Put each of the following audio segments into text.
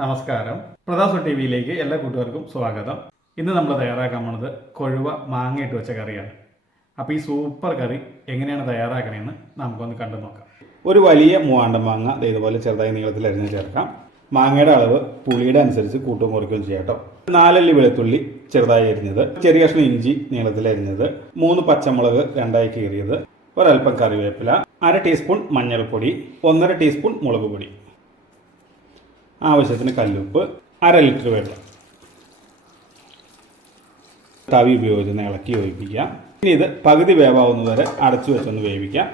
നമസ്കാരം. പ്രതാസ് ടി വിയിലേക്ക് എല്ലാ കൂട്ടുകാർക്കും സ്വാഗതം. ഇന്ന് നമ്മൾ തയ്യാറാക്കാൻ പോണത് കൊഴുവ മാങ്ങയിട്ട് വെച്ച കറിയാണ്. അപ്പോൾ ഈ സൂപ്പർ കറി എങ്ങനെയാണ് തയ്യാറാക്കണമെന്ന് നമുക്കൊന്ന് കണ്ടു നോക്കാം. ഒരു വലിയ മൂവാണ്ട മാങ്ങ ഇതുപോലെ ചെറുതായി നീളത്തിൽ അരിഞ്ഞ് ചേർക്കാം. മാങ്ങയുടെ അളവ് പുളിയുടെ അനുസരിച്ച് കൂട്ടും കുറയ്ക്കുകയും ചെയ്യാം കേട്ടോ നാലല്ലി വെളുത്തുള്ളി ചെറുതായി അരിഞ്ഞത് ചെറിയ കഷ്ണം ഇഞ്ചി നീളത്തിൽ അരിഞ്ഞത് മൂന്ന് പച്ചമുളക് രണ്ടായി കീറിയത് ഒരൽപ്പം കറിവേപ്പില അര ടീസ്പൂൺ മഞ്ഞൾപ്പൊടി ഒന്നര ടീസ്പൂൺ മുളക് പൊടി. ആവശ്യത്തിന് കല്ലുപ്പ് അര ലിറ്റർ വെള്ളം. തവി ഉപയോഗിച്ച് ഇളക്കി യോജിപ്പിക്കാം ഇനി ഇത് പകുതി വേവാവുന്നതുവരെ അടച്ചു വെച്ചൊന്ന് വേവിക്കാം.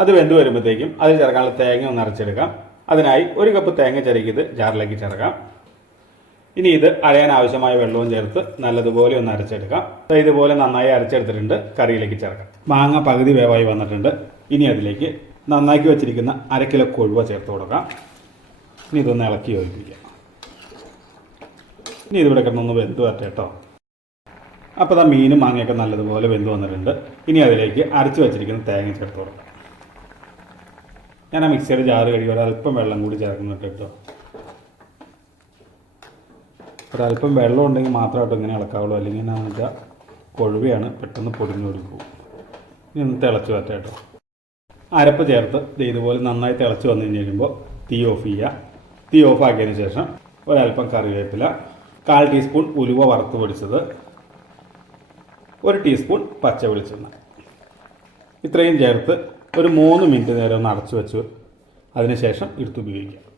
അത് വെന്ത് വരുമ്പോഴത്തേക്കും അതിൽ ചേർക്കാനുള്ള തേങ്ങ ഒന്ന് അരച്ചെടുക്കാം. അതിനായി ഒരു കപ്പ് തേങ്ങ ചിരകിയത് ജാറിലേക്ക് ചേർക്കാം. ഇനി ഇത് അരയാൻ ആവശ്യമായ വെള്ളവും ചേർത്ത് നല്ലതുപോലെ ഒന്ന് അരച്ചെടുക്കാം. ഇതുപോലെ നന്നായി അരച്ചെടുത്തിട്ടുണ്ട്. കറിയിലേക്ക് ചേർക്കാം. മാങ്ങ പകുതി വേവായി വന്നിട്ടുണ്ട്. ഇനി അതിലേക്ക് നന്നാക്കി വെച്ചിരിക്കുന്ന അര കിലോ കൊഴുവ ചേർത്ത് കൊടുക്കാം. ഇനി ഇതൊന്ന് ഇളക്കി യോജിപ്പിക്കാം. ഇനി ഇതിവിടെ കിടന്നൊന്ന് വെന്ത് വരട്ടെ കേട്ടോ. അപ്പോൾ ആ മീനും മാങ്ങയൊക്കെ നല്ലതുപോലെ വെന്ത് വന്നിട്ടുണ്ട്. ഇനി അതിലേക്ക് അരച്ച് വെച്ചിരിക്കുന്ന തേങ്ങ ചേർത്ത് കൊടുക്കാം. ഞാൻ ആ മിക്സിയുടെ ജാറ് കഴുകി ഒരല്പം വെള്ളം കൂടി ചേർക്കുന്നുണ്ട് കേട്ടോ. ഒരല്പം വെള്ളം ഉണ്ടെങ്കിൽ മാത്രമായിട്ട് ഇങ്ങനെ ഇളക്കാവുള്ളൂ. അല്ലെങ്കിൽ എന്നാന്ന് വെച്ചാൽ കൊഴുവയാണ് പെട്ടെന്ന് പൊടിഞ്ഞു കൊടുക്കും ഇനി ഒന്ന് തിളച്ച് വരട്ടെ കേട്ടോ. അരപ്പ് ചേർത്ത് ഇതുപോലെ നന്നായി തിളച്ച് വന്നു കഴിഞ്ഞ് കഴിയുമ്പോൾ തീ ഓഫ് ചെയ്യുക തീ ഓഫ് ആക്കിയതിന് ശേഷം ഒരല്പം കറിവേപ്പില കാൽ ടീസ്പൂൺ ഉലുവ വറുത്ത് പൊടിച്ചത് ഒരു ടീസ്പൂൺ പച്ച വെളിച്ചെണ്ണ. ഇത്രയും ചേർത്ത് ഒരു മൂന്ന് മിനിറ്റ് നേരം ഒന്ന് അടച്ചു വെച്ച് അതിനുശേഷം എടുത്ത് ഉപയോഗിക്കാം.